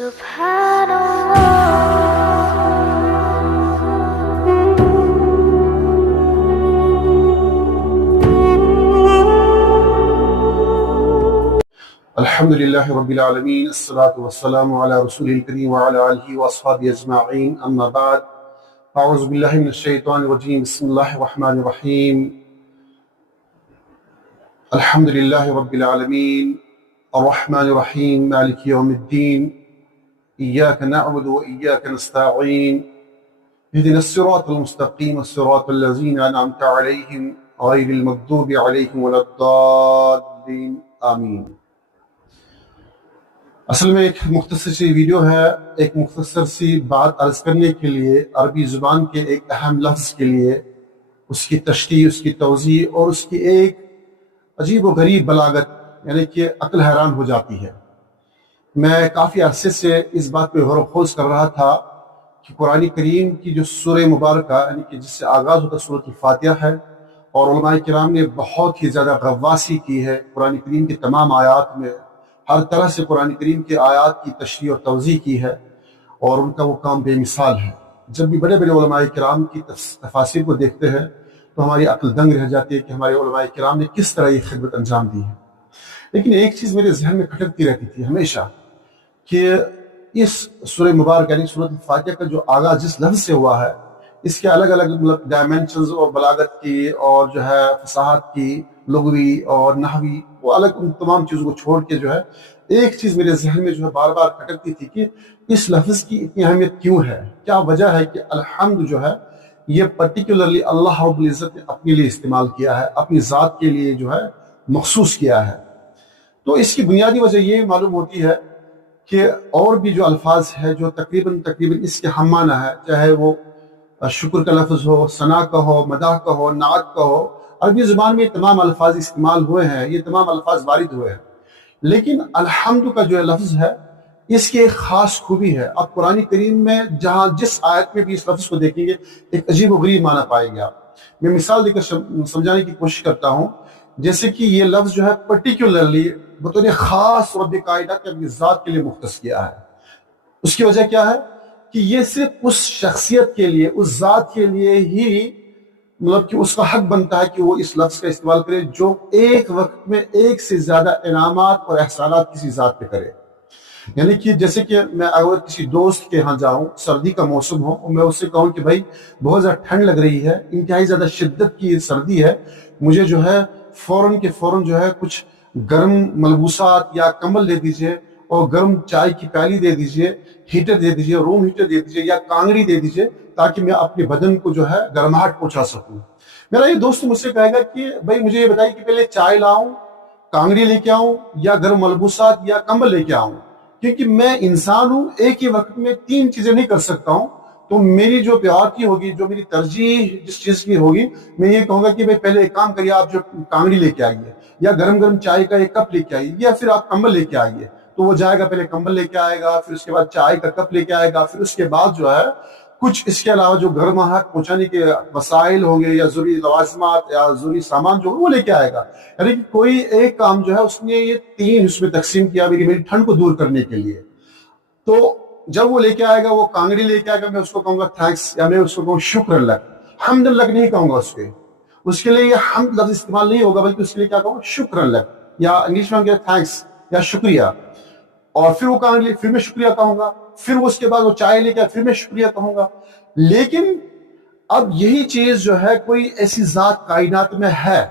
الحمد للہ رب العالمین، الصلاة والسلام علی رسول الکریم وعلی آلہ واصحابہ اجمعین، اما بعد، اعوذ باللہ من الشیطان الرجیم، بسم اللہ الرحمن الرحیم۔ الحمد للہ رب العالمین الرحمن الرحیم مالک یوم الدین، ایاک نعبد و ایاک نستعین، اهدنا الصراط المستقیم صراط الذین انعمت علیہم غیر المغضوب علیہم ولا الضالین، آمین۔ اصل میں ایک مختصر سی ویڈیو ہے، ایک مختصر سی بات عرض کرنے کے لیے، عربی زبان کے ایک اہم لفظ کے لیے، اس کی تشریح، اس کی توضیح اور اس کی ایک عجیب و غریب بلاغت، یعنی کہ عقل حیران ہو جاتی ہے۔ میں کافی عرصے سے اس بات پہ غور و خوض کر رہا تھا کہ قرآن کریم کی جو سورہ مبارکہ، یعنی کہ جس سے آغاز ہوتا سورۃ الفاتحہ ہے، اور علماء کرام نے بہت ہی زیادہ غواصی کی ہے قرآن کریم کی تمام آیات میں، ہر طرح سے قرآن کریم کے آیات کی تشریح اور توضیح کی ہے، اور ان کا وہ کام بے مثال ہے۔ جب بھی بڑے بڑے علماء کرام کی تفاسیر کو دیکھتے ہیں تو ہماری عقل دنگ رہ جاتی ہے کہ ہمارے علماء کرام نے کس طرح یہ خدمت انجام دی ہے۔ لیکن ایک چیز میرے ذہن میں کھٹکتی رہتی تھی ہمیشہ کہ اس سورہ مبارکہ یعنی سورۃ الفاتحہ کا جو آغاز جس لفظ سے ہوا ہے، اس کے الگ الگ ڈائمنشنز اور بلاغت کی اور جو ہے فصاحت کی، لغوی اور نحوی، وہ الگ ان تمام چیزوں کو چھوڑ کے جو ہے ایک چیز میرے ذہن میں جو ہے بار بار کھٹکتی تھی کہ اس لفظ کی اتنی اہمیت کیوں ہے؟ کیا وجہ ہے کہ الحمد جو ہے یہ پرٹیکولرلی اللہ رب العزت نے اپنے لیے استعمال کیا ہے، اپنی ذات کے لیے جو ہے مخصوص کیا ہے؟ تو اس کی بنیادی وجہ یہ معلوم ہوتی ہے کہ اور بھی جو الفاظ ہے جو تقریباً اس کے ہم معنی ہے، چاہے وہ شکر کا لفظ ہو، ثنا کا ہو، مدح کا ہو، نعت کا ہو، عربی زبان میں یہ تمام الفاظ استعمال ہوئے ہیں، یہ تمام الفاظ وارد ہوئے ہیں، لیکن الحمد کا جو لفظ ہے اس کی ایک خاص خوبی ہے۔ آپ قرآن کریم میں جہاں جس آیت میں بھی اس لفظ کو دیکھیں گے ایک عجیب و غریب معنی پائیں گے آپ۔ میں مثال دے کر سمجھانے کی کوشش کرتا ہوں، جیسے کہ یہ لفظ جو ہے پرٹیکولرلی بطور خاص رب کائنات نے اپنی ذات کے لیے مختص کیا ہے۔ اس کی وجہ کیا ہے کہ یہ صرف اس شخصیت کے لیے، اس ذات کے لیے ہی مطلب کہ اس کا حق بنتا ہے کہ وہ اس لفظ کا استعمال کرے جو ایک وقت میں ایک سے زیادہ انعامات اور احسانات کسی ذات پہ کرے۔ یعنی کہ جیسے کہ میں اگر کسی دوست کے ہاں جاؤں، سردی کا موسم ہو، اور میں اس سے کہوں کہ بھائی بہت زیادہ ٹھنڈ لگ رہی ہے، انتہائی زیادہ شدت کی سردی ہے، مجھے جو ہے فوراً جو ہے کچھ گرم ملبوسات یا کمبل دے دیجئے، اور گرم چائے کی پیالی دے دیجئے، ہیٹر دے دیجئے، روم ہیٹر دے دیجئے، یا کانگڑی دے دیجئے، تاکہ میں اپنے بدن کو جو ہے گرماہٹ پہنچا سکوں۔ میرا یہ دوست مجھ سے کہے گا کہ بھائی مجھے یہ بتائیے کہ پہلے چائے لاؤں، کانگڑی لے کے آؤں، یا گرم ملبوسات یا کمبل لے کے آؤں؟ کیونکہ میں انسان ہوں، ایک ہی وقت میں تین چیزیں نہیں کر سکتا ہوں۔ تو میری جو پریورٹی ہوگی، جو میری ترجیح جس چیز کی ہوگی، میں یہ کہوں گا کہ بھائی پہلے ایک کام کریے، آپ جو کانگڑی لے کے آئیے، یا گرم چائے کا ایک کپ لے کے آئیے، یا پھر آپ کمبل لے کے آئیے۔ تو وہ جائے گا، پہلے کمبل لے کے آئے گا، پھر اس کے بعد چائے کا کپ لے کے آئے گا، پھر اس کے بعد جو ہے کچھ اس کے علاوہ جو گرماہٹ پہنچانے کے وسائل ہوں گے، یا ضروری لوازمات یا ضروری سامان جو وہ لے کے آئے گا۔ یعنی کہ کوئی ایک کام جو ہے اس نے یہ تین اس میں تقسیم کیا میری ٹھنڈ کو دور کرنے کے لیے۔ تو جب وہ لے کے آئے گا، وہ کانگڑی لے کے آئے گا، میں اس کو کہوں گا تھینکس، یا میں اس کو کہوں شکر لک، حمد لک نہیں کہوں گا اس کے لیے یہ حمد لفظ استعمال نہیں ہوگا، بلکہ اس کے لیے کیا کہوں گا، شکر لک، یا انگلش میں تھینکس یا شکریہ۔ اور پھر وہ کانگڑی، پھر میں شکریہ کہوں گا، پھر اس کے بعد وہ چائے لے کے پھر میں شکریہ کہوں گا۔ لیکن اب یہی چیز جو ہے کوئی ایسی ذات کائنات میں ہے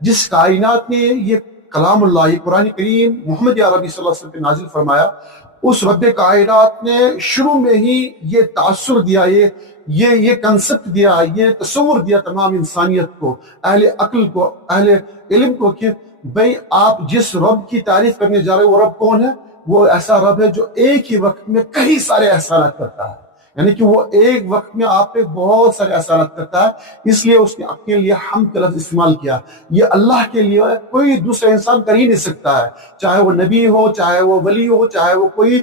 جس کائنات نے یہ کلام اللہ، یہ قرآن کریم محمد عربی صلی اللہ علیہ وسلم پہ نازل فرمایا، اس رب کائنات نے شروع میں ہی یہ تاثر دیا، یہ کنسپٹ دیا، یہ تصور دیا تمام انسانیت کو، اہل عقل کو، اہل علم کو، کہ بھئی آپ جس رب کی تعریف کرنے جا رہے ہیں وہ رب کون ہے؟ وہ ایسا رب ہے جو ایک ہی وقت میں کئی سارے احسانات کرتا ہے، یعنی کہ وہ ایک وقت میں آپ پہ بہت سارے احسانات کرتا ہے۔ اس لیے اس نے اپنے لیے حمد کا لفظ استعمال کیا۔ یہ اللہ کے لیے کوئی دوسرا انسان کر ہی نہیں سکتا ہے، چاہے وہ نبی ہو، چاہے وہ ولی ہو، چاہے وہ کوئی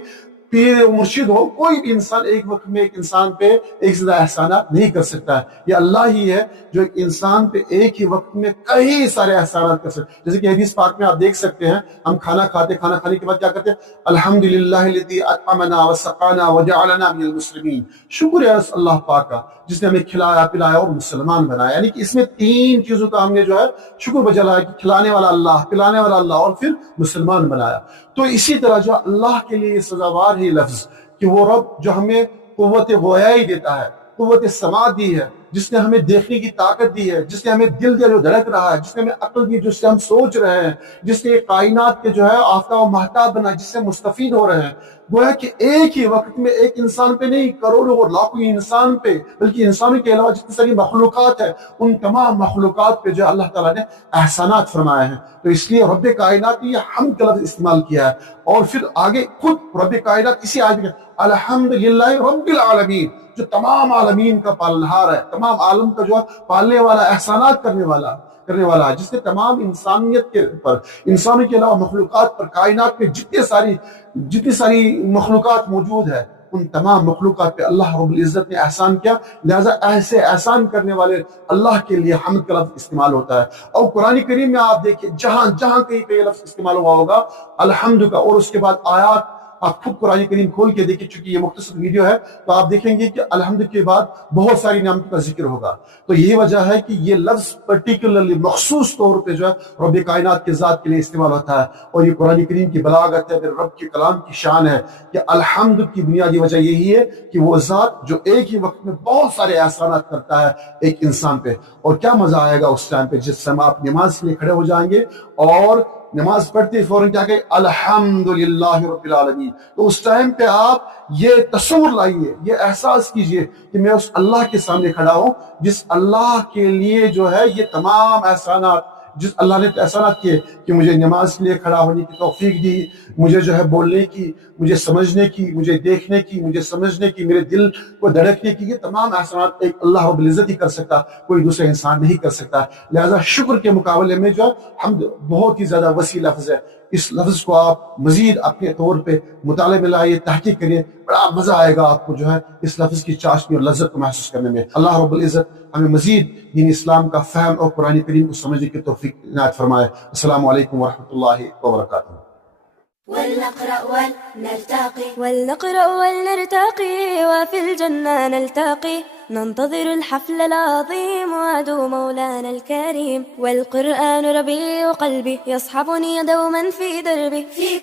پیر مرشد ہو، کوئی بھی انسان ایک وقت میں ایک انسان پہ ایک سے زیادہ احسانات نہیں کر سکتا ہے. یہ اللہ ہی ہے جو ایک انسان پہ ایک ہی وقت میں کئی سارے احسانات کر سکتے ہیں. جیسے کہ حدیث پاک میں آپ دیکھ سکتے ہیں، ہم کھانا کھاتے، کھانا کھانے کے بعد کیا کرتے ہیں؟ الحمدللہ الذی اطعمنا وسقانا وجعلنا من المسلمین. شکر ہے اللہ پاک کا جس نے ہمیں کھلایا پلایا اور مسلمان بنایا. یعنی کہ اس میں تین چیزوں کا ہم نے جو ہے شکر بجا لایا کہ کھلانے والا اللہ، پلانے والا اللہ اور پھر مسلمان بنایا. تو اسی طرح جو اللہ کے لیے سزاوار ہے لفظ کہ وہ رب جو ہمیں قوت گویائی دیتا ہے، قوت سماع دی ہے، جس نے ہمیں دیکھنے کی طاقت دی ہے، جس نے ہمیں دل دیا جو دھڑک رہا ہے، جس نے ہمیں عقل دی جس سے ہم سوچ رہے ہیں، جس نے کائنات کے جو ہے آفتاب و مہتاب بنا جس سے مستفید ہو رہے ہیں. گویا کہ ایک ہی وقت میں ایک انسان پہ نہیں، کروڑوں اور لاکھوں انسان پہ، بلکہ انسانوں کے علاوہ جتنی ساری مخلوقات ہیں ان تمام مخلوقات پہ جو اللہ تعالیٰ نے احسانات فرمائے ہیں. تو اس لیے رب کائنات نے یہ حمد کا لفظ استعمال کیا ہے. اور پھر آگے خود رب کائنات اسی آیت میں الحمدللہ رب العالمین، جو تمام عالمین کا پالنہار ہے، تمام عالم کا جو پالنے والا، احسانات کرنے والا ہے، جس نے تمام انسانیت کے پر، انسانوں کے علاوہ مخلوقات پر، کائنات میں جتنی ساری مخلوقات موجود ہے ان تمام مخلوقات پہ اللہ رب العزت نے احسان کیا. لہذا ایسے احسان کرنے والے اللہ کے لیے حمد کا لفظ استعمال ہوتا ہے. اور قرآن کریم میں آپ دیکھیں جہاں کہیں پہ یہ لفظ استعمال ہوا ہوگا الحمد کا، اور اس کے بعد آیات آپ خود قرآن کریم کھول کے دیکھیں، چونکہ یہ مختصر ویڈیو ہے تو آپ دیکھیں گے کہ الحمد کے بعد بہت ساری نعمتوں کا ذکر ہوگا. تو یہی وجہ ہے کہ یہ لفظ پرٹیکولرلی مخصوص طور پہ جو ہے رب کائنات کے ذات کے لیے استعمال ہوتا ہے. اور یہ قرآن کریم کی بلاغت ہے، میرے رب کے کلام کی شان ہے کہ الحمد کی بنیادی وجہ یہی ہے کہ وہ ذات جو ایک ہی وقت میں بہت سارے احسانات کرتا ہے ایک انسان پہ. اور کیا مزہ آئے گا اس ٹائم پہ جس سمے آپ نماز کے لیے کھڑے ہو جائیں گے اور نماز پڑھتے فوراً کیا کہ الحمدللہ رب العالمین. تو اس ٹائم پہ آپ یہ تصور لائیے، یہ احساس کیجئے کہ میں اس اللہ کے سامنے کھڑا ہوں جس اللہ کے لیے جو ہے یہ تمام احسانات، جس اللہ نے احسانات کیے کہ مجھے نماز کے لیے کھڑا ہونے کی توفیق دی، مجھے جو ہے بولنے کی، مجھے سمجھنے کی، مجھے دیکھنے کی، مجھے سمجھنے کی، میرے دل کو دھڑکنے کی. یہ تمام احسانات ایک اللہ رب العزت ہی کر سکتا، کوئی دوسرا انسان نہیں کر سکتا. لہذا شکر کے مقابلے میں جو حمد بہت ہی زیادہ وسیع لفظ ہے. اس لفظ کو آپ مزید اپنے طور پہ مطالعے میں لائیے، تحقیق کریے، بڑا مزہ آئے گا آپ کو جو ہے اس لفظ کی چاشنی اور لذت کو محسوس کرنے میں. اللہ رب العزت ہمیں مزید دین اسلام کا فہم اور قرآن کریم کو سمجھنے کی توفیق عنایت فرمائے. السلام علیکم ورحمۃ اللہ وبرکاتہ. ولنقرأ ولنرتقي وفي الجنة نلتقي ننتظر الحفل العظيم وعدو مولانا الكريم والقرآن ربيع قلبي يصحبني دوما في دربي